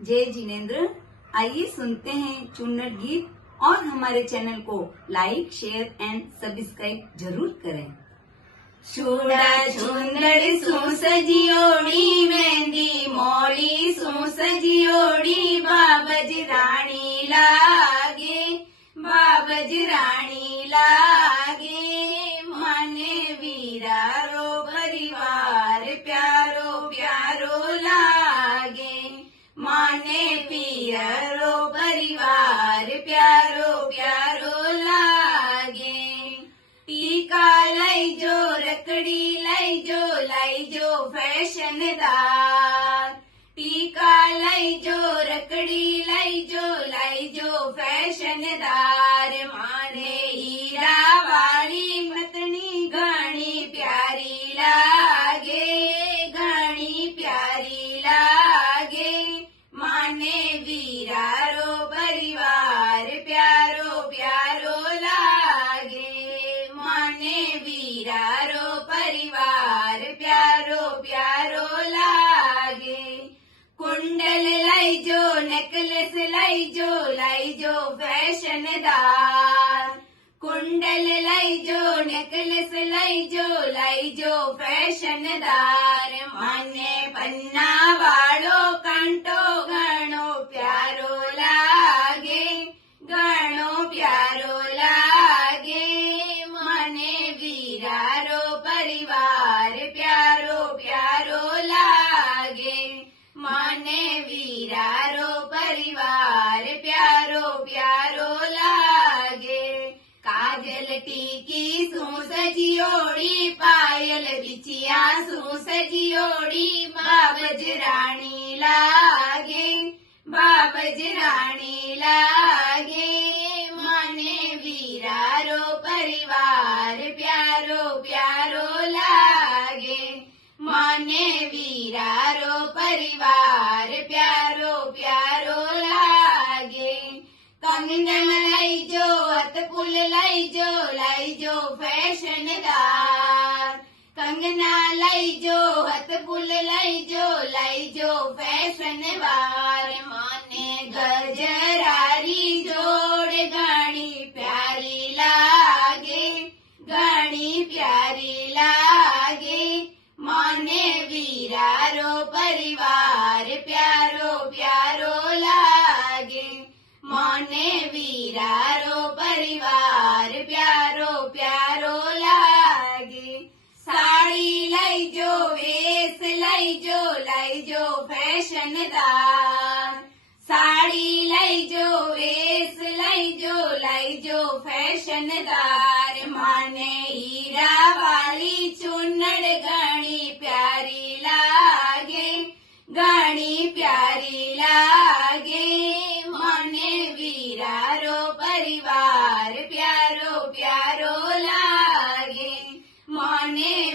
जय जिनेन्द्र। आइए सुनते हैं चुन्नट गीत और हमारे चैनल को लाइक, शेयर एंड सब्सक्राइब जरूर करें। छूड़ा चुंदड़ सू सजियोड़ी मेहंदी मोली सू सजियोड़ी बाबज राणी लागे, बाबज राणी लागे। माने वीरारो परिवार प्यारो प्यारो लागे, माने पियरो परिवार प्यारो प्यारो लागे। टीका लाई जो रकड़ी लाई जो फैशनदार, टीका लाई जो रकड़ी लाई जो फैशनदार। माने हीरा वाली मतनी घणी प्यारी लागे, घणी प्यारी लागे। माने वीरारो परिवार प्यारो प्यारो लागे, माने वीरारो परिवार प्यारो प्यारो लागे। कुंडल लाई जो नेकलेस लाई जो फैशनदार, कुंडल लाई जो नेकलेस लाई जो फैशनदार। माने पन्ना वालो कांटो घणो प्यारो लागे, घणो प्यारो लागे। माने वीरारो परिवार प्यारो प्यारो लागे, माने वीरारो परिवार प्यारो प्यारो लागे। काजल टीकी सू सजियोड़ी पायल बिछिया सू सजियोड़ी बाबज राणी लागे, बाबज राणी लागे। माने वीरारो परिवार प्यारो प्यारो लागे, माने वीरारो परिवार प्यारो प्यारो लागे। कंगन लाई जो हथपुल लाई जो फैशनदार, कंगना लाई जो हथपुल लाई जो फैशनदार। माने गजरारी जोड़ घणी प्यारी लागे, घणी प्यारी लागे। माने वीरारो परिवार प्यारो प्यारो लागे, माने वीरारो परिवार प्यारो प्यारो लागे। साड़ी लाई जो वेस लाई जो फैशनदार, साड़ी लाई जो वेस लाई जो फैशनदार। माने हीरा वाली चुन्नड़ घणी प्यारी लागे, घणी प्यारी लागे। माने वीरारो परिवार प्यारो प्यारो लागे, माने